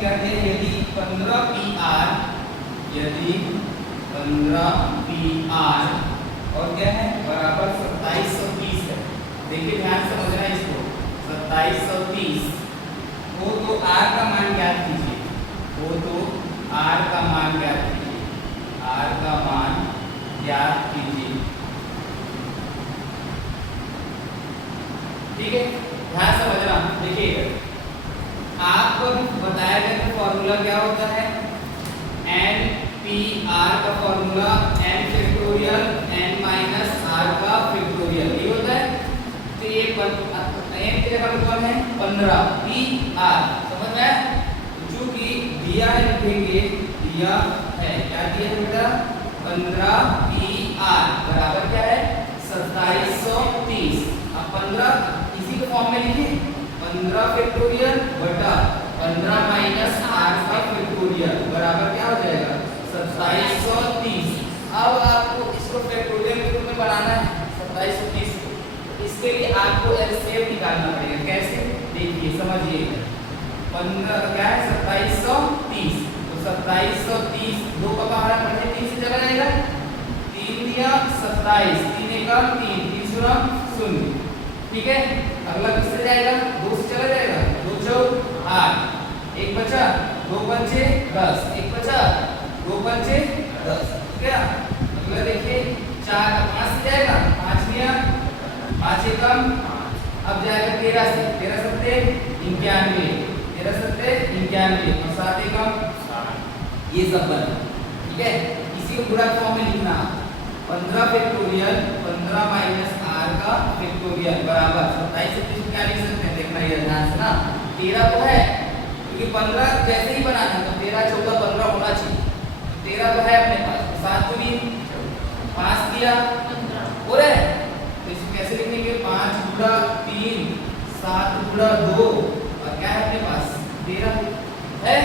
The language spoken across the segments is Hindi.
क्या है, यदि 15 PR और क्या है बराबर 2730 है। देखिए ध्यान से समझना इसको, 2730 हो तो R का मान ज्ञात कीजिए, हो तो R का मान ज्ञात कीजिए, R का मान ज्ञात कीजिए। ठीक है, ध्यान समझना। देखिए आपको बताया गया कि फॉर्मूला क्या होता है, NPR का formula n factorial n minus r का फैक्टोरियल ये होता है। तो ये n के जगह कौन है 15 PR, समझ में आया? चूंकि दिया है लिखेंगे, दिया है क्या दिया है बेटा 15 PR बराबर क्या है 2730। अब 15 इसी के फॉर्म में लिखिए, 15 फैक्टोरियल बटा 15 माइनस r का फैक्टोरियल बराबर क्या हो जाएगा 2730। अब आपको इसको फैक्टोरियल के रूप में बनाना है 2730 को, इसके लिए आपको एलसीएम निकालना पड़ेगा। कैसे देखिए समझिए, 15 क्या है 2730, तो 2730 दो का बाहर पढ़े 3 से चला जाएगा, 3 दिया 27, 3 का 3, 3 शून्य शून्य। ठीक है, अगला किससे जाएगा 2 से चला जाएगा, 2 चौक 8, एक बचा 2 पंचे 10, एक बचा 2 पंचे 10। क्या अगला देखिए 4 5 से जाएगा, 5 लिया 5 एकम, अब जाएगा 13 से, 13 सत्ते 91, 13 सत्ते 91 और 7 एकम 60, ये सब बना। ठीक है, इसी को पूरा फॉर्म में लिखना, 15 फैक्टोरियल 15 माइनस r का फैक्टोरियल बराबर 2730 क्या लिख सकते हैं, देखना ये ध्यान से ना, 13 तो है क्योंकि 15 जैसे ही बनाना तो 13 14 15 होना चाहिए, 13 तो है अपने पास, 7 को भी 5 दिया 15 हो रहा है, तो इसको कैसे लिखेंगे 5 गुणा 3 7 गुणा 2 और क्या है अपने पास 13 है,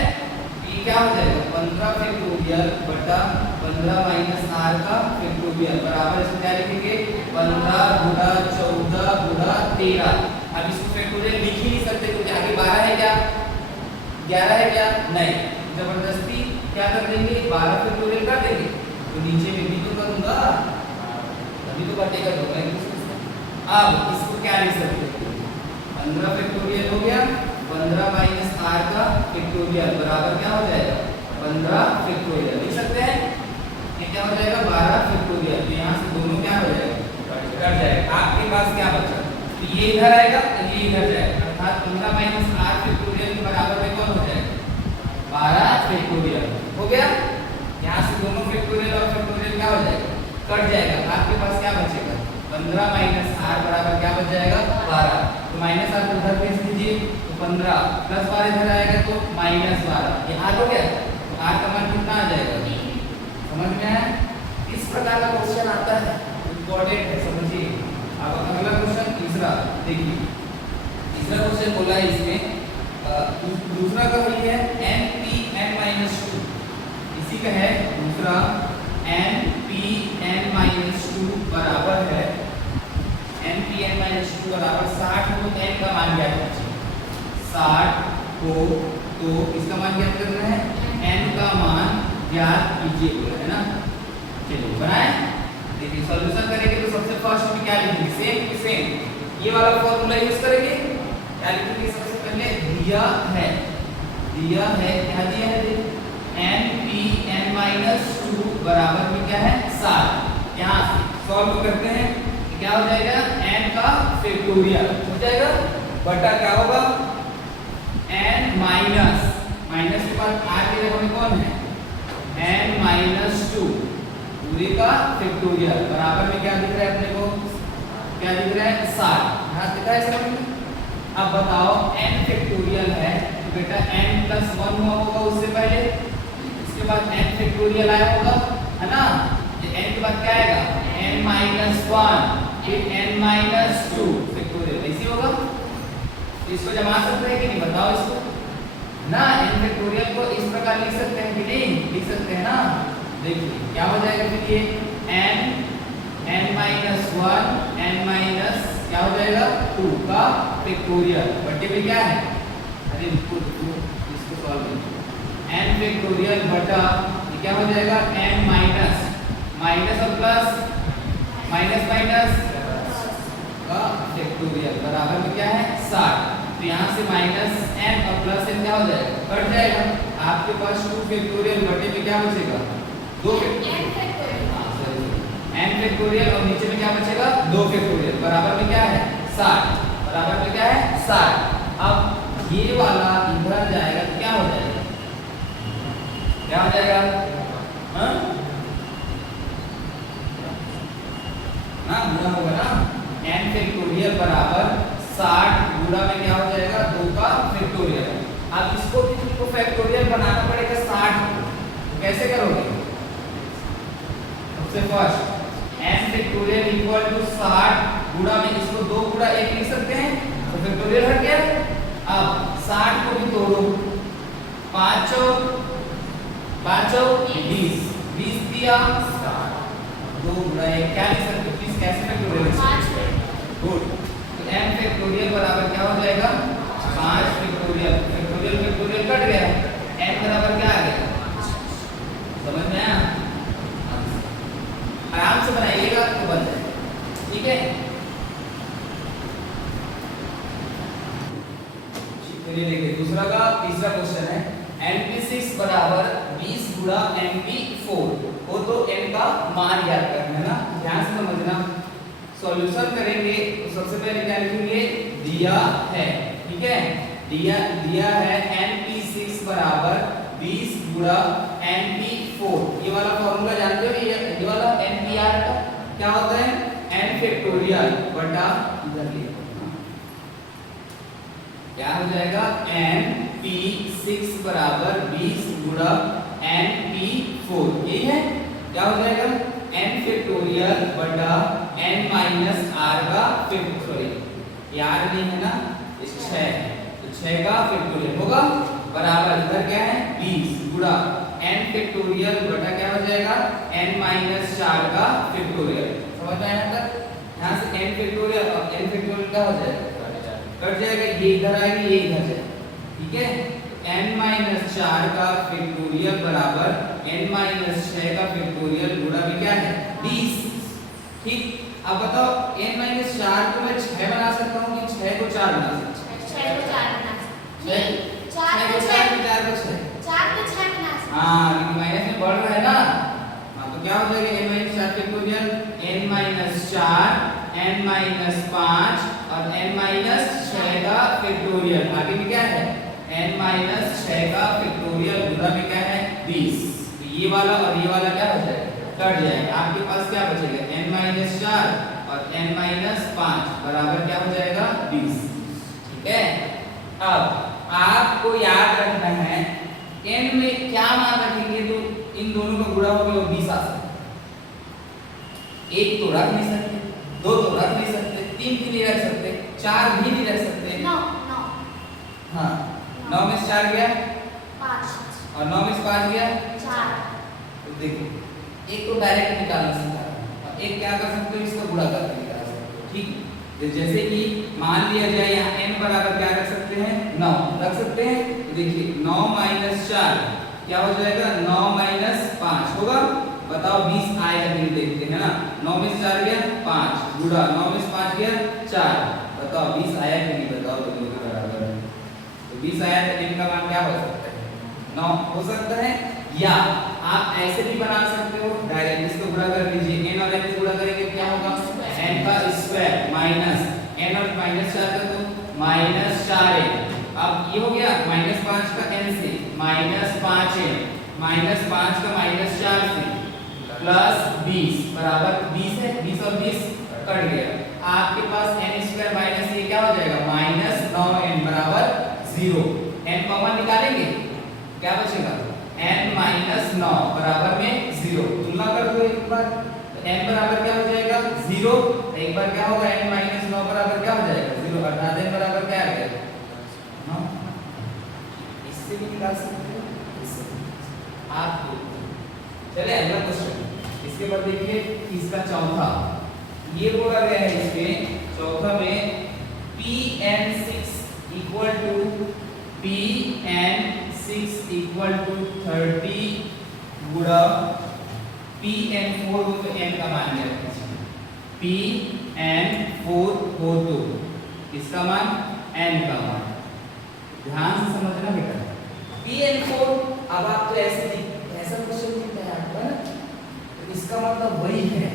ये क्या हो जाएगा 15 फैक्टोरियल बटा 15 माइनस r का फैक्टोरियल बराबर इसको क्या लिखेंगे 15 गुणा 14 गुणा 13। अब इसको फैक्टोरियल लिख ही नहीं सकते क्योंकि आगे 12 है क्या 11 है क्या नहीं, जबरदस्ती क्या कर देंगे 12 फैक्टोरियल कर देंगे, तो नीचे में भी तो करूंगा तभी तो बटेगा दो। अब इसको क्या लिख सकते हैं 15 फैक्टोरियल हो गया 15 माइनस r का फैक्टोरियल बराबर क्या हो जाएगा 15 फैक्टोरियल लिख सकते हैं, ये क्या हो जाएगा 12 फैक्टोरियल, तो यहाँ से दोनों क्या हो जाएगा कट जाएगा। आपके पास क्या बचा, तो ये इधर आएगा और ये इधर जाएगा, अर्थात 15 माइनस r फैक्टोरियल के बराबर में कौन हो जाएगा 12 फैक्टोरियल हो गया। यहाँ से दोनों फैक्टोरियल और फैक्टोरियल क्या हो जाएगा कट जाएगा, आपके पास क्या बचेगा 15 माइनस r बराबर क्या बच जाएगा 12, तो माइनस r को उधर भेज दीजिए, तो 15 प्लस 12 इधर आएगा तो माइनस 12, ये r हो गया, तो r का मान कितना आ जाएगा, समझ में आया? इस प्रकार का क्वेश्चन आता है, इम्पोर्टेंट है समझिए। अब अगला क्वेश्चन तीसरा देखिए, तीसरा क्वेश्चन बोला है इसमें दूसरा का वही है NPN-2, इसी का है दूसरा NPN-2 बराबर है NPN-2 बराबर 60 को n का मान ज्ञात कीजिए, 60 को तो इसका मान ज्ञात करना है n का मान ज्ञात कीजिए बोला है ना। चलिए बनाए, देखिए सॉल्यूशन करेंगे तो सबसे फर्स्ट में क्या लिखेंगे सेम टू सेम ये वाला फॉर्मूला यूज करेंगे, क्या लिखेंगे सबसे पहले दिया है क्या दिया है NPN-2 बराबर में क्या है 60, यहाँ से सॉल्व करते हैं क्या हो जाएगा n का फैक्टोरियल हो जाएगा बटा क्या होगा n माइनस के बाद r के जगह में कौन है n-2 पूरे का फैक्टोरियल बराबर में क्या दिख रहा है अपने को, क्या दिख रहा है 60, यहाँ दिख रहा है समझ में। अब बताओ n फैक्टोरियल है तो बेटा n प्लस 1 हुआ होगा उससे पहले, इसके बाद n फैक्टोरियल आया होगा है ना, ये n के बाद क्या आएगा n-1 फिर n-2 फैक्टोरियल ऐसे होगा, तो इसको जमा सकते हैं कि नहीं बताओ इसको ना, n फैक्टोरियल को इस प्रकार लिख सकते हैं कि नहीं लिख सकते हैं ना। देखिए क्या हो जाएगा फिर ये n-1 n- क्या हो जाएगा 2 का फैक्टोरियल बटे में क्या है सिंपल टू इसको सॉल्व करो n फैक्टोरियल बटा ये क्या हो जाएगा n माइनस माइनस और प्लस माइनस माइनस का फैक्टोरियल बराबर में क्या है 60। तो यहाँ से माइनस n और प्लस n क्या हो जाएगा कट जाएगा। आपके पास 2 फैक्टोरियल बटे में क्या बचेगा 2 फैक्टोरियल n फैक्टोरियल और नीचे में क्या बचेगा 2 फैक्टोरियल बराबर में क्या है 60 बराबर में क्या है 60। अब ये वाला इधर जाएगा तो क्या हो जाएगा क्या हो जाएगा हाँ ना गुणा होगा ना n फैक्टोरियल बराबर 60 गुणा में क्या हो जाएगा 2 का फैक्टोरियल। अब इसको भी तुमको फैक्टोरियल बनाना पड़ेगा 60 तो कैसे करोगे सबसे first n factorial equal to 60 गुणा में इसको 2 गुणा 1 लिख सकते हैं तो फैक्टोरियल हट गया। अब 60 को भी तोड़ो 5 20 दिया 2 गुणा 1 क्या लिख सकते हो 20 कैसे फैक्टोरियल गुड। तो n फैक्टोरियल बराबर क्या हो जाएगा 5 फैक्टोरियल फैक्टोरियल फैक्टोरियल कट गया n बराबर क्या आ गया समझ में आया। आराम से बनाइएगा तो बन जाएगा ठीक है। चलिए देखिए दूसरा का तीसरा क्वेश्चन है np6 बराबर 20 गुणा np4 वो तो n का मान ज्ञात करना है ना। ध्यान से समझना सॉल्यूशन करेंगे तो सबसे पहले क्या लिखेंगे दिया है ठीक है दिया है np6 बराबर 20 गुणा np4 ये वाला फॉर्मूला जानते हो ये वाला npr का क्या होता है n फैक्टोरियल बटा इधर लिखो क्या हो जाएगा np6 बराबर 20 गुणा np4 ये है क्या हो जाएगा n फैक्टोरियल बटा n माइनस r का फैक्टोरियल यार नहीं है ना 6 तो 6 का फैक्टोरियल होगा बराबर इधर क्या है 20 गुणा n फैक्टोरियल बटा क्या हो जाएगा n माइनस 4 का फैक्टोरियल समझ में आया तक। यहाँ से n फैक्टोरियल और n फैक्टोरियल क्या हो जाएगा कट जाएगा ये इधर आएगा ये इधर जाएगा ठीक है। n माइनस 4 का फैक्टोरियल बराबर n माइनस 6 का फैक्टोरियल गुणा में क्या है 20 ठीक। अब बताओ n माइनस 4 को मैं 6 बना सकता हूँ कि 6 को 4 बना सकता हूँ 6 को 4 बना सकते हैं 4 को 6 बना सकते हाँ लेकिन माइनस में बढ़ रहा है ना हाँ तो क्या हो जाएगा n minus 4 factorial n minus 4 n minus 5 और n माइनस 6 का फैक्टोरियल आगे में क्या है n माइनस 6 का फैक्टोरियल गुणा में क्या है 20 तो ये वाला और ये वाला क्या हो जाएगा कट जाएगा। आपके पास क्या बचेगा n माइनस 4 और n माइनस 5 बराबर क्या हो जाएगा 20 ठीक है। अब आपको याद रखना है n में क्या मान रखेंगे तो इन दोनों का गुणा होगा वो 20 आ सकता है। एक तो रख नहीं सकते 2 तो रख नहीं सकते 3 भी नहीं रख सकते 4 भी नहीं रख सकते 9 हाँ 9 में से 4 गया 5 और 9 में से 5 गया 4 तो देखो एक तो डायरेक्ट निकालना सीखा और एक क्या कर सकते हो इसका गुणा करके निकाल सकते हो ठीक है। तो जैसे कि मान लिया जाए यहाँ n बराबर क्या रख सकते हैं 9 रख सकते हैं तो देखिए 9 माइनस 4 क्या हो जाएगा 9 माइनस 5 होगा बताओ 20 आएगा नहीं देखते हैं ना 9 में से 4 गया 5 गुणा 9 में से 5 गया 4 बताओ 20 आया कि नहीं बताओ दोनों के बराबर है तो 20 आया तो इनका मान क्या हो सकता है 9 हो सकता है। या आप ऐसे भी बना सकते हो डायरेक्ट इसको गुणा कर लीजिए n और n को गुणा करेंगे क्या होगा n का स्क्वायर माइनस n और माइनस 4 का तो माइनस 4n अब ये हो गया माइनस 5 का n से माइनस 5n माइनस 5 का माइनस 4 से प्लस 20 बराबर 20 है 20 और 20 कट गया आपके पास n स्क्वायर माइनस ये क्या हो जाएगा माइनस 9n बराबर 0 n कॉमन निकालेंगे क्या बचेगा n माइनस 9 बराबर में 0 तुलना कर दो एक बार तो n बराबर क्या हो जाएगा 0 एक बार क्या होगा n माइनस 9 बराबर क्या हो जाएगा 0 अर्थात n बराबर क्या आ गया 9 इससे भी निकाल सकते हो इससे आप चलिए अगला क्वेश्चन इसके बाद देखिए इसका चौथा ये बोला गया है इसमें चौथा में Pn6 equal to P equal to 30 गुणा Pn4 हो तो n का मान क्या है? Pn4 हो तो इसका मान n का मान, ध्यान से समझना बेटा। Pn4 अब आप तो ऐसा क्वेश्चन दिखता है आपको, है ना, तो इसका मतलब वही है,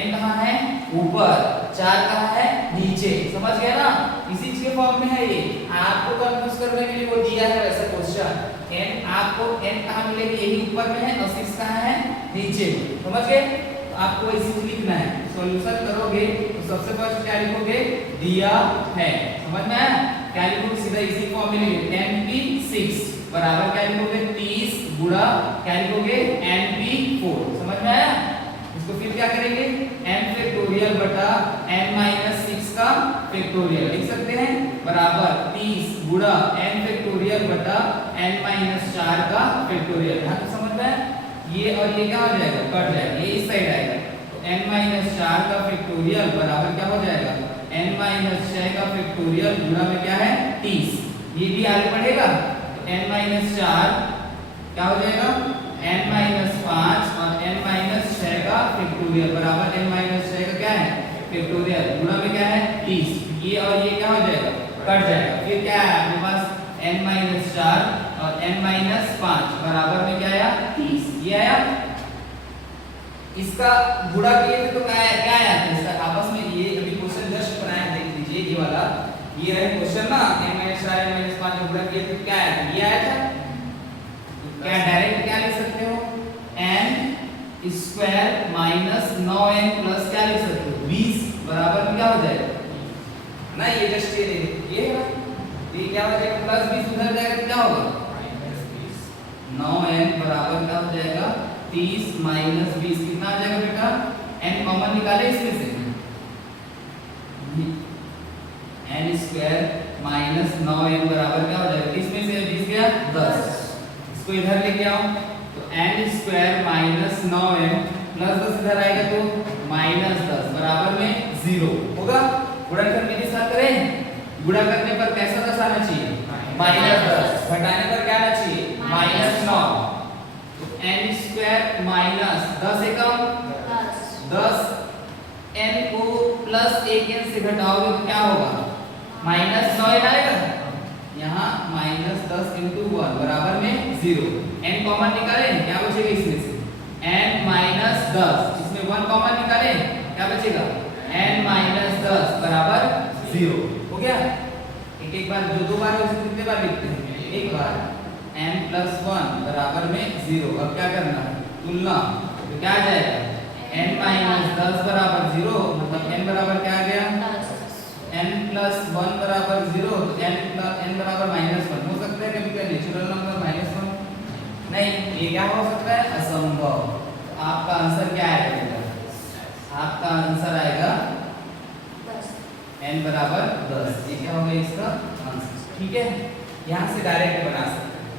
n कहाँ है? ऊपर, 4 कहाँ है? नीचे, समझ गए ना? इसी चीज के फॉर्म में है ये, आपको कंफ्यूज करने के लिए वो दिया है वैसा क्वेश्चन। n आपको n कहाँ मिलेगी? यही ऊपर में है और 6 कहाँ है? नीचे, समझ गए? तो आपको इसी लिखना है, सॉल्यूशन करोगे तो सबसे फर्स्ट क्या लिखोगे? दिया है, समझ में आया? क्या लिखोगे? सीधा इसी फॉर्म में लिखोगे, np6 बराबर क्या लिखोगे? 30 गुणा क्या लिखोगे? np4, समझ में आया? इसको फिर क्या करेंगे? n फैक्टोरियल बटा n माइनस 6 का फैक्टोरियल लिख सकते हैं, बराबर 30 गुणा n फैक्टोरियल बटा n माइनस 4 का फैक्टोरियल। यहाँ तो समझ में आया? ये और ये क्या हो जाएगा? कट जाएगा, ये इस साइड आएगा, तो n माइनस 4 का फैक्टोरियल बराबर क्या हो जाएगा? n माइनस 6 का फैक्टोरियल गुणा में क्या है? 30, ये भी आगे बढ़ेगा, तो n माइनस 4 क्या हो जाएगा? n माइनस 5 और n माइनस 6 का फैक्टोरियल बराबर n माइनस 6 का क्या है? फैक्टोरियल गुणा में क्या है? 30, ये और ये क्या हो जाएगा? कट जाएगा, फिर क्या है आपके पास? n माइनस 4 और n माइनस 5 बराबर में क्या आया? 30, ये आया। इसका गुणा किए थे तो क्या आया था? इसका आपस में ये अभी क्वेश्चन जस्ट बनाया, देख लीजिए ये वाला, ये रहे क्वेश्चन ना, n माइनस 4 n माइनस 5 का गुणा किए थे क्या आया था? ये आया था। क्या डायरेक्ट क्या लिख सकते हो? n square minus 9n plus क्या लिख सकते हो? 20 बराबर में क्या हो जाएगा ना, ये जस्ट ये देखिए, ये क्या हो जाएगा? प्लस 20 उधर जाएगा तो क्या होगा? 9n बराबर क्या हो जाएगा? 30 माइनस 20 कितना आ जाएगा बेटा? n कॉमन निकाले इसमें से, n स्क्वायर माइनस 9n बराबर क्या हो जाएगा? इसमें से 20 गया 10, इसको इधर लेके आओ, तो n square minus 9n plus 10 इधर आएगा तो माइनस 10 बराबर में 0 होगा। गुणनखंड विधि से करें, गुणा करने पर कैसा 10 आना चाहिए? माइनस 10, घटाने पर क्या आना चाहिए? माइनस 9, तो n स्क्वायर माइनस 10 एकम 10, n को प्लस 1n से घटाओगे तो क्या होगा? माइनस 9 आएगा, यहाँ माइनस 10 इंटू 1 बराबर में 0, n कॉमन निकालें, क्या बचेगा इसमें से? n माइनस 10, इसमें 1 कॉमन निकालें, क्या बचेगा? n माइनस 10 बराबर 0, हो गया। एक बार दो बार कितने बार लिखते हैं? एक बार, n प्लस 1 बराबर में 0। अब क्या करना है? तुलना, तो क्या आ जाएगा? n माइनस 10 बराबर 0, मतलब n बराबर क्या आ गया? n प्लस 1 बराबर 0, तो n बराबर माइनस 1 हो सकता है कभी कभी नेचुरल नंबर माइनस 1 नहीं, ये क्या हो सकता है? असंभव। तो आपका आंसर क्या आएगा? आपका आंसर आएगा n बराबर 10, ये क्या होगा इसका आंसर, ठीक है। यहाँ से डायरेक्ट बना सकते हैं,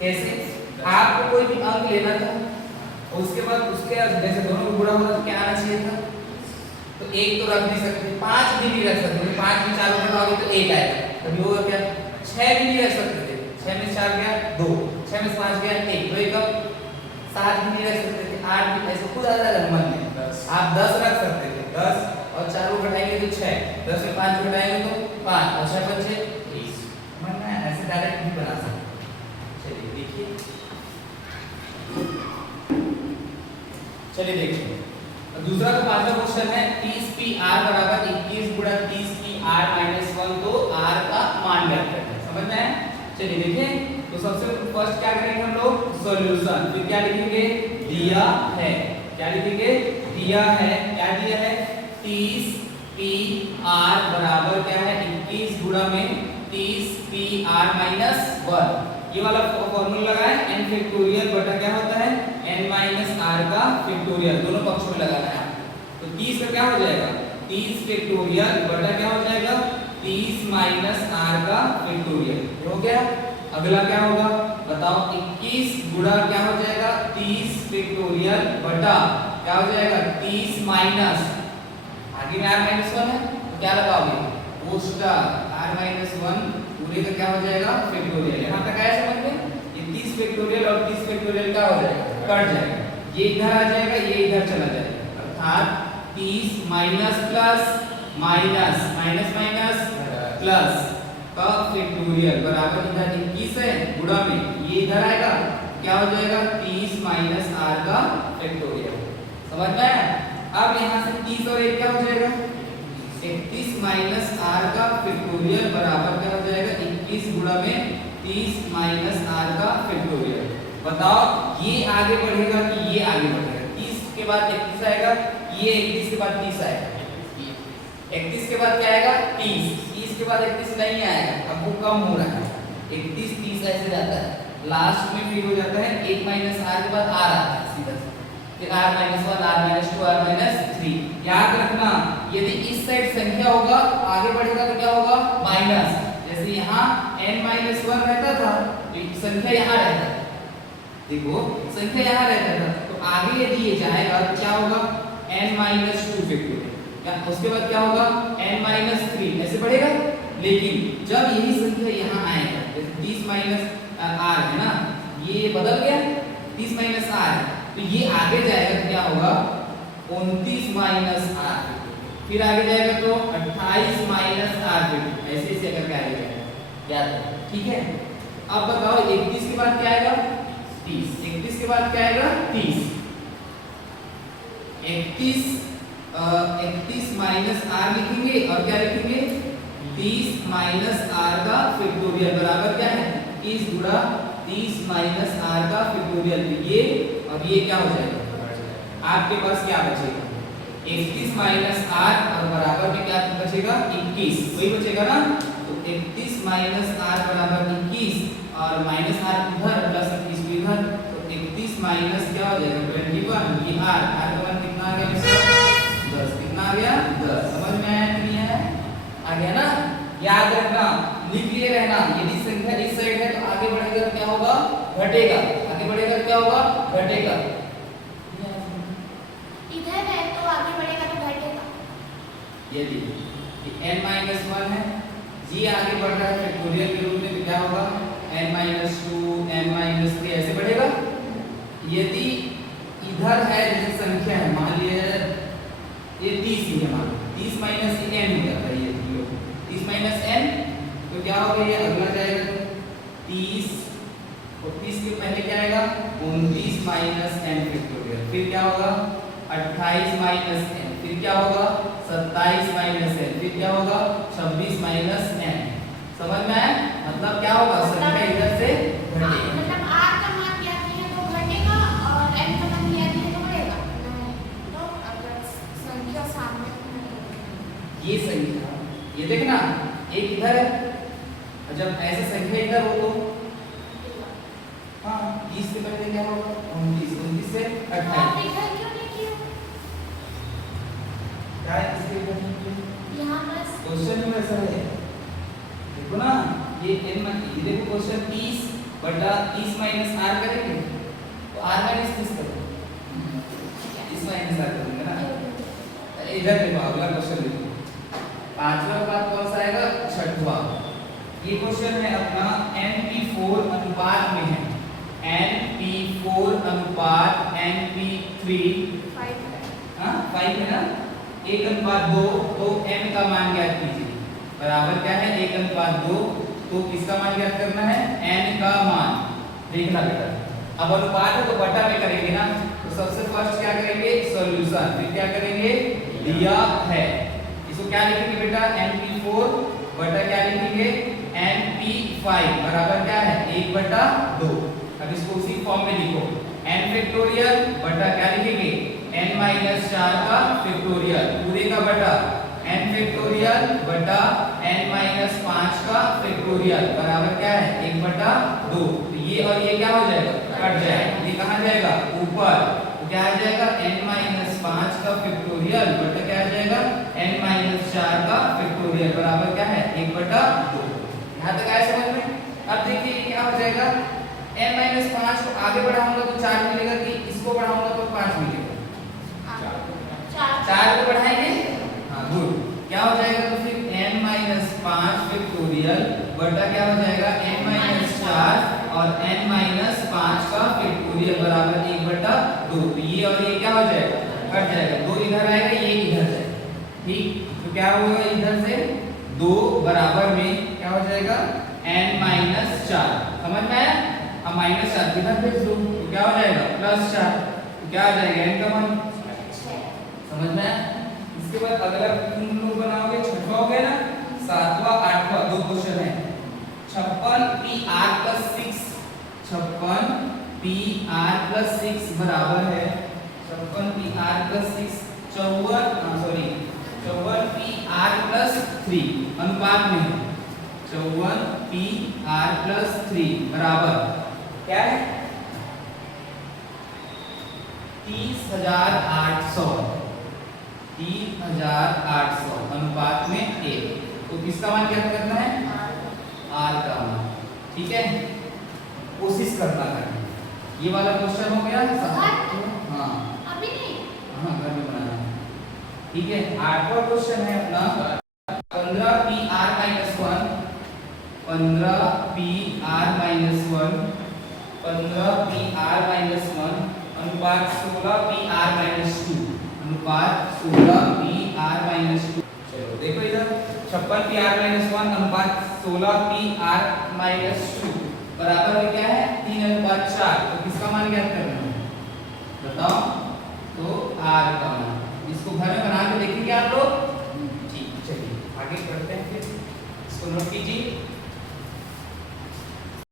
कैसे? आपको कोई भी अंक लेना था और उसके बाद उसके जैसे दोनों को गुणा होना तो क्या आना चाहिए था? तो एक तो रख नहीं सकते, 5 भी नहीं रख सकते, 5 में 4 घटाओगे तो 1 आएगा, तभी होगा क्या? 6 भी नहीं रख सकते थे, 6 में 4 गया 2, 6 में 5 गया 1, तो 1 7 भी नहीं रख सकते थे, 8 भी, ऐसे खुद आता है मन में, आप 10 रख सकते थे, 10 और 4 को घटाएंगे तो 6, 10 में 5 घटाएंगे तो 5 और 6 बचे 20, मन में ऐसे डायरेक्ट भी बना सकते। चलिए देखिए, चलिए देखिए दूसरा तो पांचवा क्वेश्चन है 30pr बराबर 21 गुणा 30pr माइनस 1, तो r का मान ज्ञात करना है, समझ में आया? चलिए देखिए, तो सबसे फर्स्ट क्या करेंगे हम लोग? सॉल्यूशन, फिर क्या लिखेंगे? दिया है, क्या लिखेंगे? दिया है, क्या दिया है? 30pr बराबर क्या है? 21 गुणा में 30pr माइनस 1, ये वाला फॉर्मूला लगाए, n फैक्टोरियल बटा क्या होता है? n माइनस r का फैक्टोरियल, दोनों पक्षों में लगाना है। तो 30 का क्या हो जाएगा? 30 फैक्टोरियल बटा क्या हो जाएगा? 30 माइनस r का फैक्टोरियल, हो गया। अगला क्या होगा बताओ? 21 गुणा क्या हो जाएगा? 30 फैक्टोरियल बटा क्या हो जाएगा? 30 माइनस, आगे में r माइनस 1 है तो क्या लगाओगे? कोष्टक r माइनस 1 पूरे का क्या हो जाएगा? फैक्टोरियल। यहाँ तक आया समझ में? ये फैक्टोरियल और 30 फैक्टोरियल क्या हो जाएगा, कट जाएगा। ये इधर आ जाएगा, ये इधर चला जाएगा, अर्थात 30 minus plus minus minus minus plus का फैक्टोरियल बराबर इधर 21 है गुणा में ये इधर आएगा, क्या हो जाएगा 30 माइनस r का फैक्टोरियल। समझ में आया? अब यहाँ से 30 और 1 क्या हो जाएगा 31 माइनस r का फैक्टोरियल बराबर क्या हो जाएगा 21 गुणा में 30 माइनस r का फैक्टोरियल। बताओ ये आगे बढ़ेगा कि ये आगे बढ़ेगा? 30 के बाद 31 आएगा, ये 31 के बाद 30 आएगा, 31 के बाद क्या आएगा 30, 30 के बाद 31 नहीं आएगा, अब वो कम हो रहा है, 31 30 ऐसे जाता है, लास्ट में फिर हो जाता है 1 माइनस r के बाद r आता है सीधा, फिर r minus 1 r minus 2 r minus 3। याद रखना यदि इस साइड संख्या होगा आगे बढ़ेगा तो क्या होगा माइनस, जैसे यहाँ n माइनस 1 रहता था तो संख्या यहाँ रहता था, देखो संख्या यहाँ रहता था तो आगे यदि ये जाएगा तो क्या होगा n माइनस 2 फैक्टोरियल, उसके बाद क्या होगा n माइनस 3 ऐसे बढ़ेगा। लेकिन जब यही संख्या यहाँ आएगा जैसे 30 माइनस r है ना, ये बदल गया 30 माइनस r, तो ये आगे जाएगा तो क्या होगा 29 माइनस r, फिर आगे जाएगा तो 28 माइनस r, ऐसे ऐसे करके आगे जाएगा, याद है? ठीक है। अब बताओ 31 के बाद क्या आएगा 30, 31 के बाद क्या आएगा 30, 31 माइनस r लिखेंगे और क्या लिखेंगे 30 माइनस r का फैक्टोरियल बराबर क्या है 30 गुणा 30 माइनस r का फैक्टोरियल, ये और ये क्या हो जाएगा, आपके पास क्या बचेगा 31 माइनस r और बराबर में क्या बचेगा 21, वही बचेगा ना। तो 31 माइनस r बराबर 21 और माइनस r इधर प्लस 21 इधर, तो 31 माइनस क्या हो जाएगा 21, ये r का मान कितना आ गया 10, कितना आ गया 10। समझ में आया कि नहीं आया? आ गया ना? याद रखना, लिख लिए रहना, यदि संख्या इस साइड है तो आगे बढ़ेगा तो क्या होगा घटेगा, आगे बढ़ेगा तो क्या होगा घटेगा, इधर है तो आगे बढ़ेगा तो घटेगा। यदि n माइनस 1 है, ये आगे बढ़ रहा है फैक्टोरियल के रूप में तो क्या होगा n माइनस 2 n माइनस 3 ऐसे बढ़ेगा। यदि इधर है जैसे संख्या है, मान लिया ये 30 ही है, मान 30 माइनस n हो जाता है, ये 30 माइनस n, तो क्या होगा ये अगला जाएगा 30 और 30 के पहले क्या आएगा 29 माइनस n फैक्टोरियल, फिर क्या होगा 28 माइनस n, फिर क्या होगा 27 माइनस n, फिर क्या होगा 26 माइनस n। समझ में आया? मतलब क्या होगा संख्या इधर से घटेगी, मतलब r का मान ज्ञात नहीं है तो घटेगा और n का मान ज्ञात नहीं है तो बढ़ेगा। तो अगर संख्या सामने ये संख्या ये देखना एक इधर है और जब ऐसा संख्या इधर हो तो हाँ 30 से पहले क्या होगा 29, 29 से 28, इधर क्यों नहीं किया क्या इसके इधर नहीं किया? यहाँ बस क्वेश्चन में ऐसा है, देखो ना ये n ये देखो क्वेश्चन 30 बटा 30 माइनस r करेंगे तो r माइनस 30 करो, 30 माइनस r करेंगे ना। इधर देखो अगला क्वेश्चन देखो, पांचवा के बाद कौन सा आएगा छठवा। ये क्वेश्चन है अपना np4 अनुपात में है, np4 अनुपात np3 हाँ 5 है ना, 1:2, तो m का मान ज्ञात कीजिए बराबर क्या है 1:2, तो किसका मान ज्ञात करना है n का मान। देखना बेटा अब अनुपात है तो बटा में करेंगे ना, तो सबसे फर्स्ट क्या करेंगे सॉल्यूशन, फिर क्या करेंगे दिया है, इसको क्या लिखेंगे बेटा np4 बटा क्या लिखेंगे np5 बराबर क्या है 1/2। अब इसको उसी फॉर्म में लिखो n फैक्टोरियल बटा क्या लिखेंगे n माइनस 4 का फैक्टोरियल पूरे का बटा n फैक्टोरियल बटा n माइनस 5 का फैक्टोरियल बराबर क्या है 1/2। तो ये और ये क्या हो जाएगा कट जाएगा, ये कहाँ जाएगा ऊपर, तो क्या आ जाएगा n माइनस 5 का फैक्टोरियल बटा क्या आ जाएगा n माइनस 4 का फैक्टोरियल बराबर क्या है 1/2। यहाँ तक आया समझ में? अब देखिए क्या हो जाएगा n माइनस 5 को आगे बढ़ाऊंगा तो 4 मिलेगा, कि इसको बढ़ाऊंगा तो 5 मिलेगा, 4 को बढ़ाएंगे हाँ गुड, क्या हो जाएगा तो फिर n माइनस 5 फैक्टोरियल बटा क्या हो जाएगा n माइनस 4 और और n माइनस 5 का फैक्टोरियल बराबर 1/2। तो ये और ये क्या हो जाएगा, कट जाएगा, 2 इधर आएगा, ये इधर जाएगा, ठीक। तो क्या होगा इधर से 2 बराबर में क्या हो जाएगा n माइनस 4, समझ में आया। अब माइनस 4 किधर भेज दो तो क्या हो जाएगा प्लस 4, तो क्या आ जाएगा n का मान, समझ में आया। इसके बाद अगला तुम लोग बनाओगे, छठवा हो गया ना, सातवां आठवां 2 क्वेश्चन है। 56pr + 6, 56pr + 6 बराबर है 56pr + 6 54pr + 3 अनुपात में है। 54pr + 3 बराबर क्या है 30,800, 30,800 अनुपात में 1। तो किसका मान क्या करना है, r का मान, ठीक है। कोशिश करना है, ये वाला क्वेश्चन हो गया। हाँ अभी नहीं, हाँ घर में बनाना है, ठीक है। आठवां क्वेश्चन है अपना 15pr - 1, 15pr - 1 अनुपात 16pr - 2, अनुपात 16pr - 2। चलो देखो इधर 56pr - 1 अनुपात 16pr - 2 बराबर में क्या है 3:4। तो किसका मान ज्ञात करना है बताओ, तो r का मान। इसको घर में बना के देखेंगे आप लोग, ठीक। चलिए आगे बढ़ते हैं, फिर इसको नोट कीजिए।